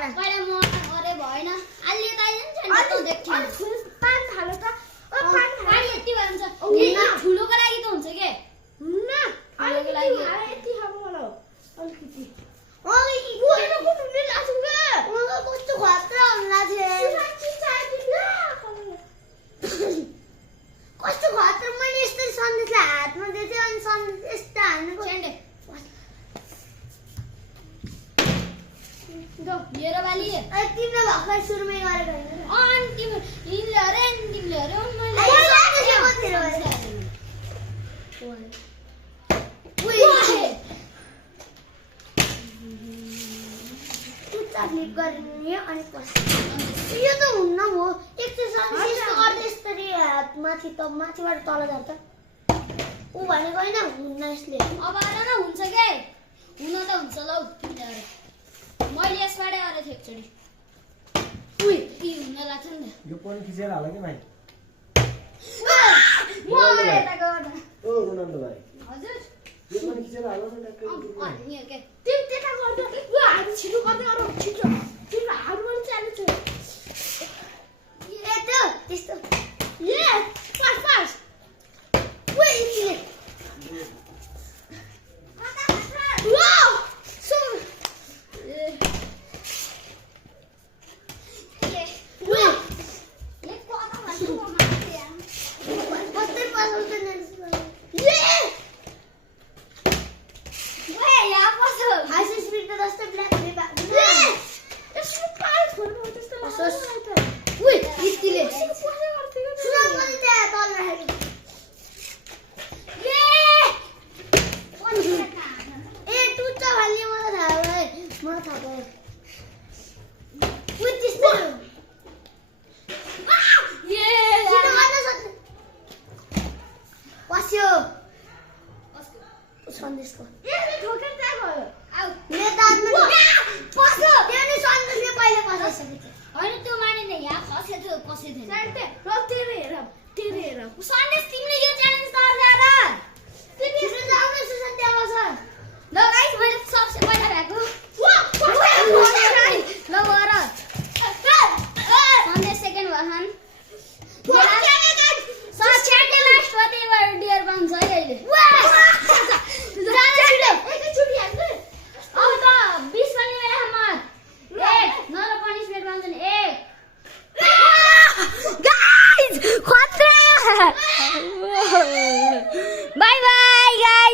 भएन पहिला म अरे भएन अलि त आइदिन्छ नि त देख्छु पान थालो त पानी यति भए हुन्छ ठुलोको लागि त हुन्छ के हुन्न ठुलोको लागि यति खानु होला अलिकति अलिकति गोएर कुट्ने लाग्छ के मलाई कस्तो खतरा हुन्ला थियो कस्तो खतरा मैले यस्तो सन्देशलाई हातमा दिएँ अनि सन्देश यस्तो हाल्नु चेन्डे हेर बाली तिमीले भर्खर सुरुमै गरेको अनि तिमीले अरे मैले क्लिक गर्ने अनि यो त हुन्न हो एकचोटि यस्तो गर्दै यस्तरी माथि त माथिबाट तल झर्छ ऊ भनेको होइन हुन्न यसले अब आएर न हुन्छ के हुन त हुन्छ लौ मैले यसबाट गरेको थिएँ एकचोटि उही ती हुन लाग्छ नि त यो पनि खिचेर हाल के भाइ म यता गर्दा ओ रोनाल्डो भाइ हजुर यो पनि खिचेर हाल न ट्याक्कै अनि के तिमी त्यता गर्दा यो हामी छिटो गर्दै गरौ छिटो तिम्रो हातबाट चालु छ ए त्यो त्यस्तो ए फास्ट फास्ट उही तिमीले वाउ सो सन्देशको ठोकेर त्यहाँ गयो मेरो दाँतमा पस्यो त्यो नि सन्देशले पहिले पसाइसकेको छ होइन त्यो मानिने यहाँ खसेको पसेको थिएन र तेरो हेर सन्देश तिमीले यो च्यालेन्ज गरेर तिमी जाउन सुसन त्यहाँ बस ल गाइस मैले सबसे पहिला भएको ल गर सन्देश सेकेन्ड भएछन् च्याटले लास्ट हो त्यही भएर डियर पाउँछ है अहिले अब त 20 पनि मेरामा एक नर पनिसमेन्ट पाउँछन् एक गाइस खतरा